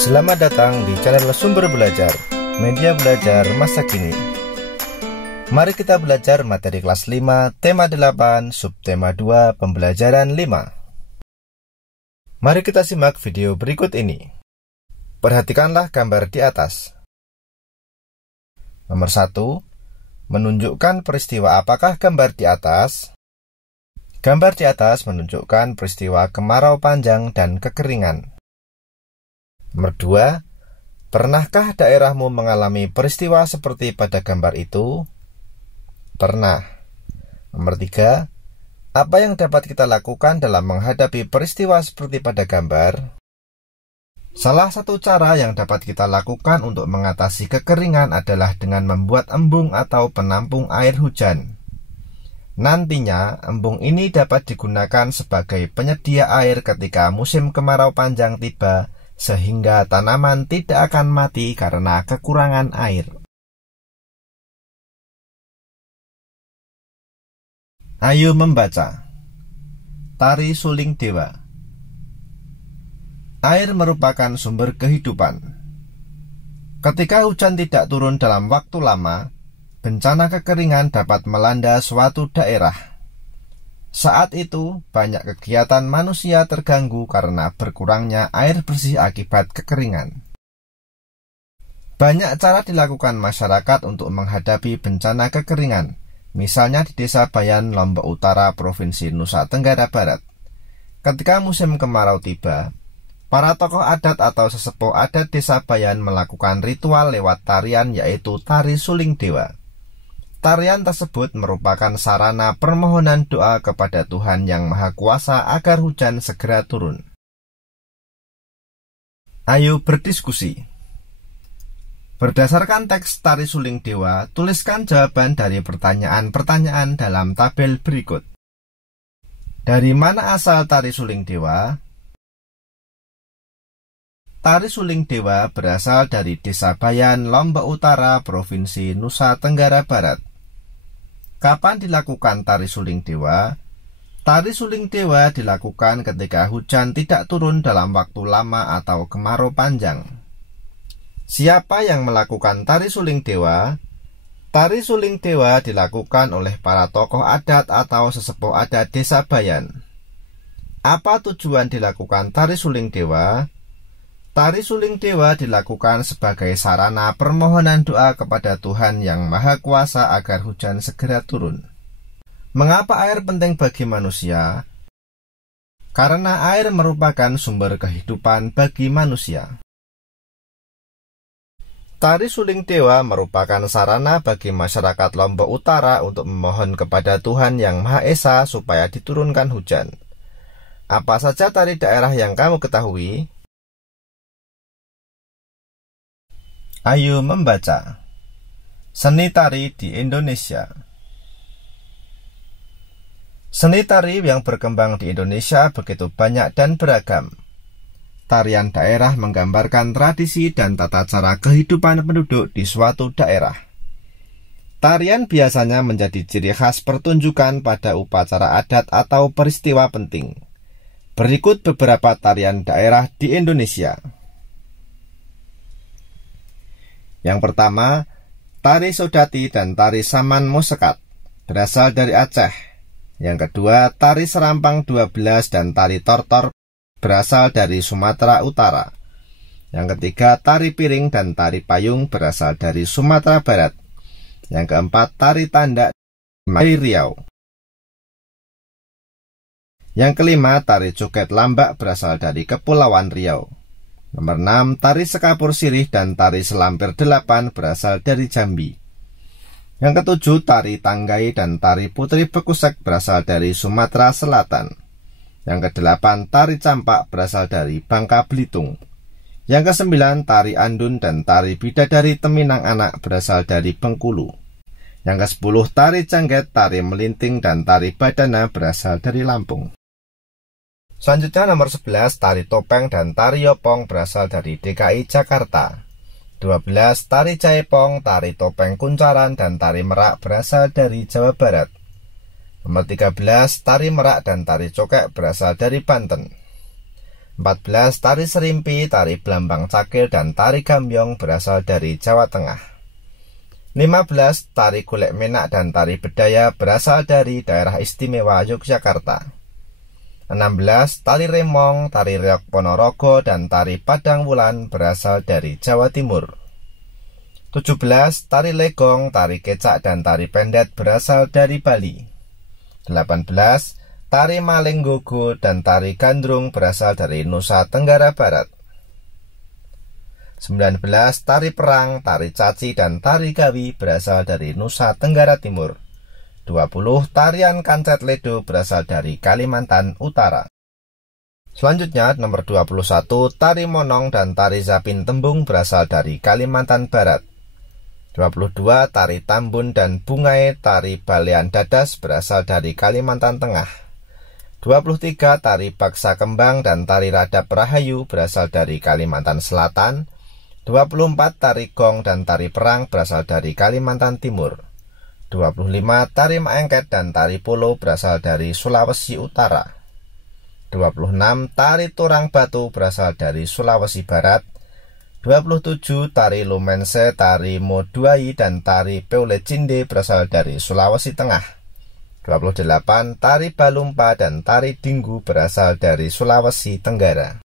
Selamat datang di channel Sumber Belajar, media belajar masa kini. Mari kita belajar materi kelas 5, tema 8, subtema 2, pembelajaran 5. Mari kita simak video berikut ini. Perhatikanlah gambar di atas. Nomor 1. Menunjukkan peristiwa apakah gambar di atas? Gambar di atas menunjukkan peristiwa kemarau panjang dan kekeringan. Nomor 2. Pernahkah daerahmu mengalami peristiwa seperti pada gambar itu? Pernah. Nomor 3. Apa yang dapat kita lakukan dalam menghadapi peristiwa seperti pada gambar? Salah satu cara yang dapat kita lakukan untuk mengatasi kekeringan adalah dengan membuat embung atau penampung air hujan. Nantinya, embung ini dapat digunakan sebagai penyedia air ketika musim kemarau panjang tiba, sehingga tanaman tidak akan mati karena kekurangan air. Ayo membaca. Tari Suling Dewa. Air merupakan sumber kehidupan. Ketika hujan tidak turun dalam waktu lama, bencana kekeringan dapat melanda suatu daerah. Saat itu, banyak kegiatan manusia terganggu karena berkurangnya air bersih akibat kekeringan. Banyak cara dilakukan masyarakat untuk menghadapi bencana kekeringan, misalnya di Desa Bayan, Lombok Utara, Provinsi Nusa Tenggara Barat. Ketika musim kemarau tiba, para tokoh adat atau sesepuh adat Desa Bayan melakukan ritual lewat tarian, yaitu Tari Suling Dewa. Tarian tersebut merupakan sarana permohonan doa kepada Tuhan Yang Maha Kuasa agar hujan segera turun. Ayo berdiskusi. Berdasarkan teks Tari Suling Dewa, tuliskan jawaban dari pertanyaan-pertanyaan dalam tabel berikut. Dari mana asal Tari Suling Dewa? Tari Suling Dewa berasal dari Desa Bayan, Lombok Utara, Provinsi Nusa Tenggara Barat. Kapan dilakukan Tari Suling Dewa? Tari Suling Dewa dilakukan ketika hujan tidak turun dalam waktu lama atau kemarau panjang. Siapa yang melakukan Tari Suling Dewa? Tari Suling Dewa dilakukan oleh para tokoh adat atau sesepuh adat Desa Bayan. Apa tujuan dilakukan Tari Suling Dewa? Tari Suling Dewa dilakukan sebagai sarana permohonan doa kepada Tuhan Yang Maha Kuasa agar hujan segera turun. Mengapa air penting bagi manusia? Karena air merupakan sumber kehidupan bagi manusia. Tari Suling Dewa merupakan sarana bagi masyarakat Lombok Utara untuk memohon kepada Tuhan Yang Maha Esa supaya diturunkan hujan. Apa saja tari daerah yang kamu ketahui? Ayo membaca. Seni tari di Indonesia. Seni tari yang berkembang di Indonesia begitu banyak dan beragam. Tarian daerah menggambarkan tradisi dan tata cara kehidupan penduduk di suatu daerah. Tarian biasanya menjadi ciri khas pertunjukan pada upacara adat atau peristiwa penting. Berikut beberapa tarian daerah di Indonesia. Yang pertama, Tari Sodati dan Tari Saman Mosekat, berasal dari Aceh. Yang kedua, Tari Serampang 12 dan Tari Tortor, berasal dari Sumatera Utara. Yang ketiga, Tari Piring dan Tari Payung, berasal dari Sumatera Barat. Yang keempat, Tari Tandak dari Riau. Yang kelima, Tari Joget Lambak, berasal dari Kepulauan Riau. Nomor 6, Tari Sekapur Sirih dan Tari Selampir 8 berasal dari Jambi. Yang ketujuh, Tari Tanggai dan Tari Putri Bekusek berasal dari Sumatera Selatan. Yang kedelapan, Tari Campak berasal dari Bangka Belitung. Yang kesembilan, Tari Andun dan Tari Bidadari Teminang Anak berasal dari Bengkulu. Yang kesepuluh, Tari Cengget, Tari Melinting dan Tari Badana berasal dari Lampung. Selanjutnya nomor 11, Tari Topeng dan Tari Yopong berasal dari DKI Jakarta. 12, Tari Jaipong, Tari Topeng Kuncaran dan Tari Merak berasal dari Jawa Barat. Nomor 13, Tari Merak dan Tari Cokek berasal dari Banten. 14. Tari serimpi, tari belambang cakil, dan tari gambyong berasal dari Jawa Tengah. 15. Tari golek menak dan tari bedaya berasal dari daerah istimewa Yogyakarta. 16. Tari remong, tari reog Ponorogo, dan tari padang wulan berasal dari Jawa Timur. 17. Tari legong, tari kecak, dan tari pendet berasal dari Bali. 18. Tari maling gogo dan tari gandrung berasal dari Nusa Tenggara Barat. 19. Tari perang, tari caci, dan tari gawi berasal dari Nusa Tenggara Timur. 20. Tarian kancet ledo berasal dari Kalimantan Utara. Selanjutnya nomor 21. Tari monong dan tari zapin tembung berasal dari Kalimantan Barat. 22. Tari tambun dan bungai, tari balean dadas berasal dari Kalimantan Tengah. 23. Tari baksa kembang dan tari radap rahayu berasal dari Kalimantan Selatan. 24. Tari gong dan tari perang berasal dari Kalimantan Timur. 25. Tari maengket dan tari polo berasal dari Sulawesi Utara. 26. Tari turang batu berasal dari Sulawesi Barat. 27. Tari lumense, tari moduai, dan tari peulecinde berasal dari Sulawesi Tengah. 28. Tari balumpa dan tari dinggu berasal dari Sulawesi Tenggara.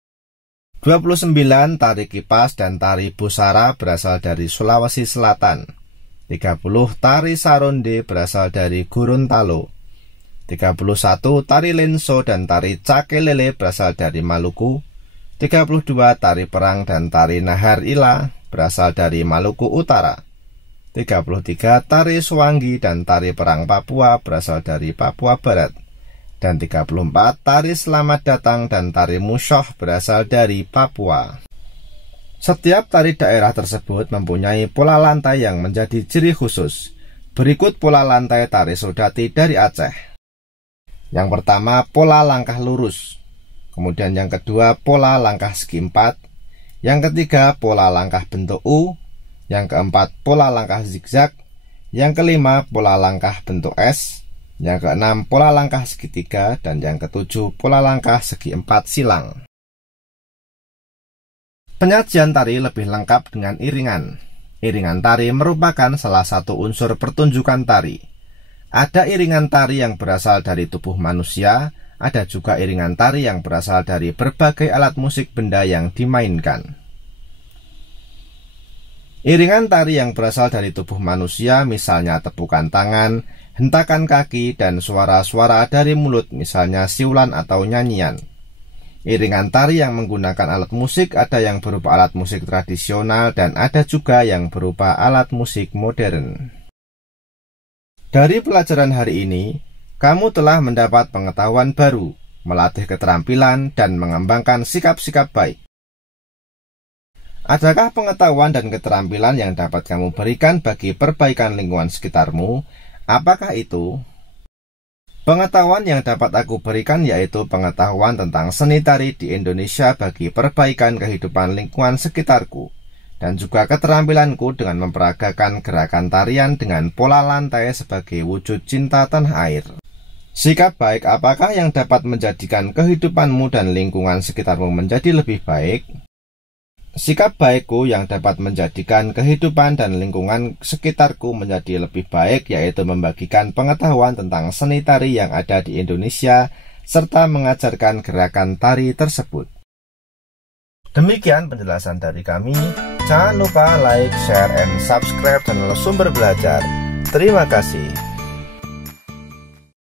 29. Tari kipas dan tari busara berasal dari Sulawesi Selatan. 30. Tari saronde berasal dari Gorontalo. 31. Tari lenso dan tari cakelele berasal dari Maluku. 32. Tari perang dan tari nahar ila berasal dari Maluku Utara. 33. Tari Suwangi dan tari perang Papua berasal dari Papua Barat. Dan 34. Tari selamat datang dan tari musyoh berasal dari Papua. Setiap tari daerah tersebut mempunyai pola lantai yang menjadi ciri khusus. Berikut pola lantai tari Sodati dari Aceh. Yang pertama, pola langkah lurus. Kemudian yang kedua, pola langkah segi empat. Yang ketiga, pola langkah bentuk U. Yang keempat, pola langkah zigzag. Yang kelima, pola langkah bentuk S. Yang keenam, pola langkah segitiga. Dan yang ketujuh, pola langkah segi empat silang. Penyajian tari lebih lengkap dengan iringan. Iringan tari merupakan salah satu unsur pertunjukan tari. Ada iringan tari yang berasal dari tubuh manusia, ada juga iringan tari yang berasal dari berbagai alat musik benda yang dimainkan. Iringan tari yang berasal dari tubuh manusia, misalnya tepukan tangan, hentakan kaki, dan suara-suara dari mulut, misalnya siulan atau nyanyian. Iringan tari yang menggunakan alat musik ada yang berupa alat musik tradisional dan ada juga yang berupa alat musik modern. Dari pelajaran hari ini, kamu telah mendapat pengetahuan baru, melatih keterampilan, dan mengembangkan sikap-sikap baik. Adakah pengetahuan dan keterampilan yang dapat kamu berikan bagi perbaikan lingkungan sekitarmu? Apakah itu? Pengetahuan yang dapat aku berikan yaitu pengetahuan tentang seni tari di Indonesia bagi perbaikan kehidupan lingkungan sekitarku, dan juga keterampilanku dengan memperagakan gerakan tarian dengan pola lantai sebagai wujud cinta tanah air. Sikap baik apakah yang dapat menjadikan kehidupanmu dan lingkungan sekitarmu menjadi lebih baik? Sikap baikku yang dapat menjadikan kehidupan dan lingkungan sekitarku menjadi lebih baik yaitu membagikan pengetahuan tentang seni tari yang ada di Indonesia serta mengajarkan gerakan tari tersebut. Demikian penjelasan dari kami. Jangan lupa like, share, and subscribe channel Sumber Belajar. Terima kasih.